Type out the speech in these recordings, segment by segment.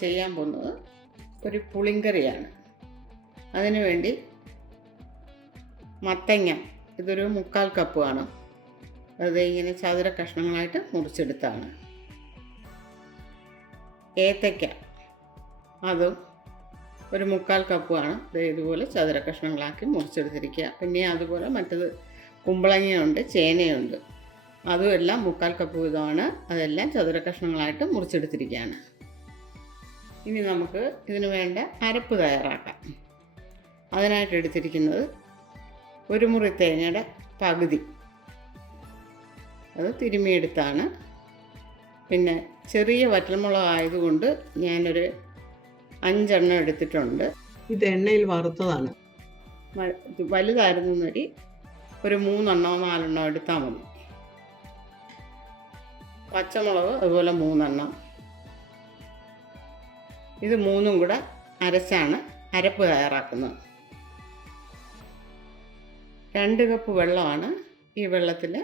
ചെയ്യാൻ പോകുന്നത് ഒരു പുളിങ്കറിയാണ്. അതിനു വേണ്ടി മത്തങ്ങ ഇതൊരു 3/4 കപ്പ് ആണ്. അത് ഇങ്ങനെ ചതുര കഷ്ണങ്ങളായിട്ട് മുറിച്ചെടുത്താണ്. ഏത്തയ്ക്ക അതും ഒരു 3/4 കപ്പുമാണ്. ഇതുപോലെ ചതുര കഷ്ണങ്ങളാക്കി മുറിച്ചെടുത്തിരിക്കുക. പിന്നെ അതുപോലെ മറ്റത് കുമ്പളങ്ങയുണ്ട്, ചേനയുണ്ട്, അതും എല്ലാം 3/4 കപ്പ് വീതമാണ്. അതെല്ലാം ചതുര കഷ്ണങ്ങളായിട്ട് മുറിച്ചെടുത്തിരിക്കുകയാണ്. ഇനി നമുക്ക് ഇതിന് വേണ്ട അരപ്പ് തയ്യാറാക്കാം. അതിനായിട്ട് എടുത്തിരിക്കുന്നത് ഒരു മുറി തേങ്ങയുടെ പകുതി, അത് തിരുമ്മിയെടുത്താണ്. പിന്നെ ചെറിയ വറ്റൽമുളക് ആയതുകൊണ്ട് ഞാനൊരു 5 എണ്ണം എടുത്തിട്ടുണ്ട്. ഇത് എണ്ണയിൽ വറുത്തതാണ്. വലുതായിരുന്നൊരു ഒരു 3 എണ്ണോ 4 എണ്ണോ എടുത്താൽ മതി. പച്ചമുളക് അതുപോലെ 3 എണ്ണം. ഇത് 3ഉം കൂടെ അരച്ചാണ് അരപ്പ് തയ്യാറാക്കുന്നത്. 2 കപ്പ് വെള്ളമാണ്. ഈ വെള്ളത്തിൽ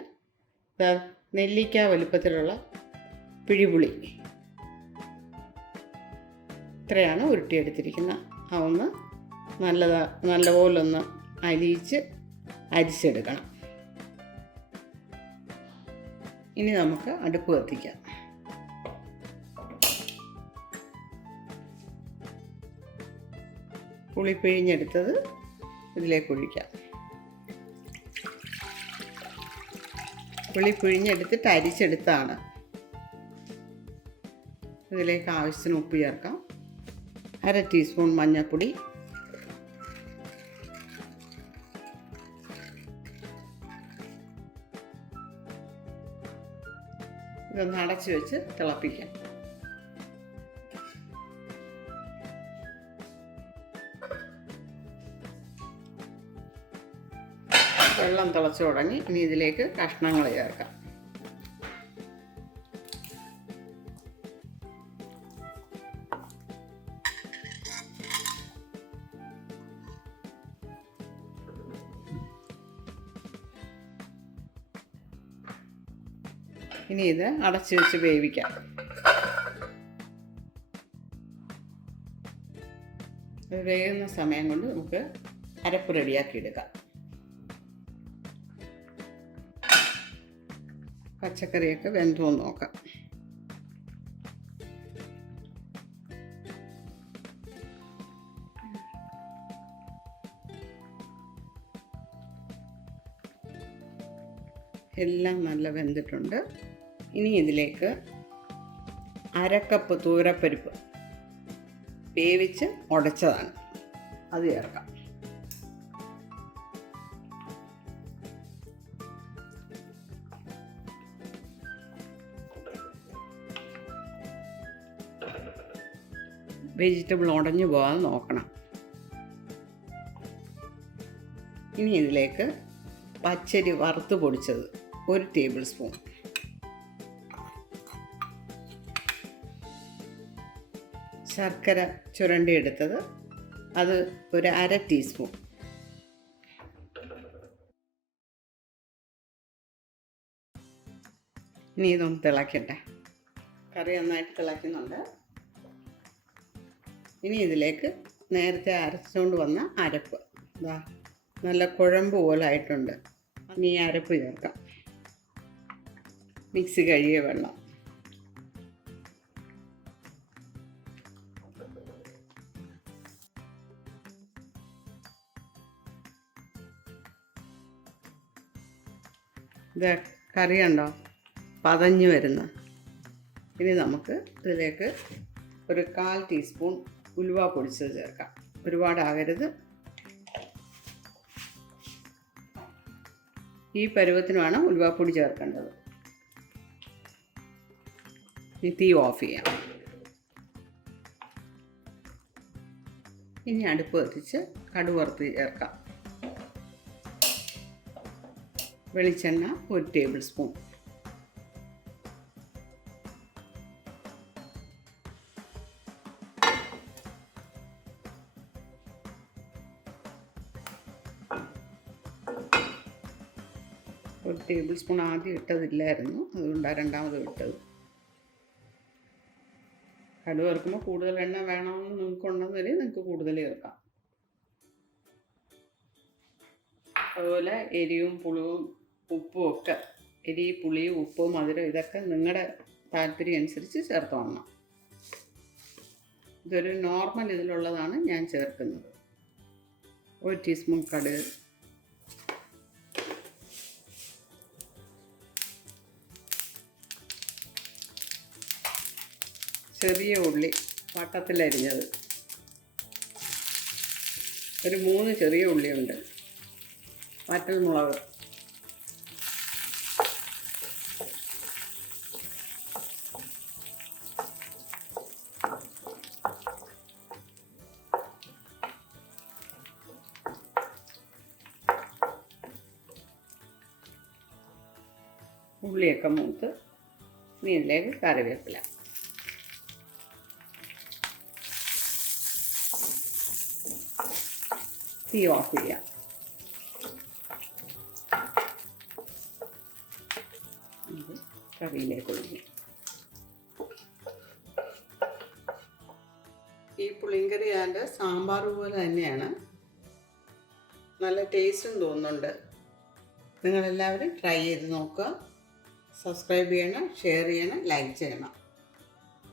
നെല്ലിക്ക വലുപ്പത്തിലുള്ള പിഴിപുളി ഇത്രയാണ് ഉരുട്ടിയെടുത്തിരിക്കുന്നത്. അതൊന്ന് നല്ലപോലെ ഒന്ന് അരിച്ചെടുക്കണം. ഇനി നമുക്ക് അടുപ്പ് കത്തിക്കാം. പുളി പിഴിഞ്ഞെടുത്തത് ഇതിലേക്ക് ഒഴിക്കാം. പുളി പിഴിഞ്ഞെടുത്തിട്ട് അരിച്ചെടുത്താണ്. ഇതിലേക്ക് ആവശ്യത്തിന് ഉപ്പ് ചേർക്കാം. 1/2 ടീസ്പൂൺ മഞ്ഞൾപ്പൊടി, ഇതൊന്ന് അടച്ച് വെച്ച് തിളപ്പിക്കാം. വെള്ളം തിളച്ചു തുടങ്ങി. ഇനി ഇതിലേക്ക് കഷ്ണങ്ങൾ ചേർക്കാം. ഇനി ഇത് അടച്ചു വെച്ച് വേവിക്കാം. വേകുന്ന സമയം കൊണ്ട് നമുക്ക് അരപ്പ് റെഡിയാക്കി എടുക്കാം. പച്ചക്കറിയൊക്കെ വെന്തോ നോക്കാം. എല്ലാം നല്ല വെന്തിട്ടുണ്ട്. ഇനി ഇതിലേക്ക് 1/2 കപ്പ് തൂരപ്പരിപ്പ് വേവിച്ച് ഉടച്ചതാണ്, അത് ചേർക്കാം. വെജിറ്റബിൾ ഉടഞ്ഞു പോകാതെ നോക്കണം. ഇനി ഇതിലേക്ക് പച്ചരി വറുത്ത് പൊടിച്ചത് 1 ടേബിൾ സ്പൂൺ, ശർക്കര ചുരണ്ടിയെടുത്തത് അത് ഒരു 1/2 ടീസ്പൂൺ, ഇനി ഇതൊന്ന് തിളക്കട്ടെ. കറി നന്നായിട്ട് തിളയ്ക്കുന്നുണ്ട്. ഇനി ഇതിലേക്ക് നേരത്തെ അരച്ചുകൊണ്ട് വന്ന അരപ്പ് നല്ല കുഴമ്പ് പോലെ ആയിട്ടുണ്ട്. ഇനി ഈ അരപ്പ് ചേർക്കാം. മിക്സി കഴുകിയ വെള്ളം, ഇത് കറി കണ്ടോ പതഞ്ഞ് വരുന്ന. ഇനി നമുക്ക് ഇതിലേക്ക് ഒരു 1/4 ടീസ്പൂൺ ഉലുവ പൊടിച്ചത് ചേർക്കാം. ഒരുപാടാകരുത്. ഈ പരുവത്തിനുമാണ് ഉലുവാപ്പൊടി ചേർക്കേണ്ടത്. ഈ തീ ഓഫ് ചെയ്യാം. ഇനി അടുപ്പ് കത്തിച്ച് കടുക് വറുത്ത് ചേർക്കാം. വെളിച്ചെണ്ണ 1 ടേബിൾ സ്പൂൺ, ഒരു ടേബിൾ സ്പൂൺ ആദ്യം ഇട്ടതില്ലായിരുന്നു, അതുകൊണ്ടാണ് രണ്ടാമത് ഇട്ടത്. കടുക് ചേർക്കുമ്പോൾ കൂടുതൽ എണ്ണ വേണമെന്ന് നിങ്ങൾക്കുണ്ടെന്നൊരു നിങ്ങൾക്ക് കൂടുതൽ ചേർക്കാം. അതുപോലെ എരിവും പുളിയും ഉപ്പും ഒക്കെ, എരി പുളിയും ഉപ്പ് മധുരം ഇതൊക്കെ നിങ്ങളുടെ താല്പര്യം അനുസരിച്ച് ചേർത്തോണം. ഇതൊരു നോർമൽ ഇതിലുള്ളതാണ് ഞാൻ ചേർക്കുന്നത്. 1 ടീസ്പൂൺ കടുക്, ചെറിയ ഉള്ളി വട്ടത്തിലരിഞ്ഞത്, ഒരു 3 ചെറിയ ഉള്ളിയുണ്ട്, വറ്റൽമുളക്, ഉള്ളിയൊക്കെ മൂത്ത് ഇനി ഇതിലേക്ക് കറിവേപ്പില. തീ ഓഫ് ചെയ്യാം. കറിയിലേക്ക് ഒഴിഞ്ഞു. ഈ പുളിങ്കറി അതിൻ്റെ സാമ്പാർ പോലെ തന്നെയാണ്, നല്ല ടേസ്റ്റും തോന്നുന്നുണ്ട്. നിങ്ങളെല്ലാവരും ട്രൈ ചെയ്ത് നോക്കുക. സബ്സ്ക്രൈബ് ചെയ്യണം, ഷെയർ ചെയ്യണം, ലൈക്ക് ചെയ്യണം.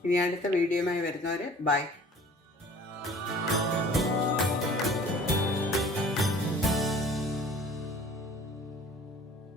ഇനി അടുത്ത വീഡിയോയുമായി വരുന്നവരെ ബൈ.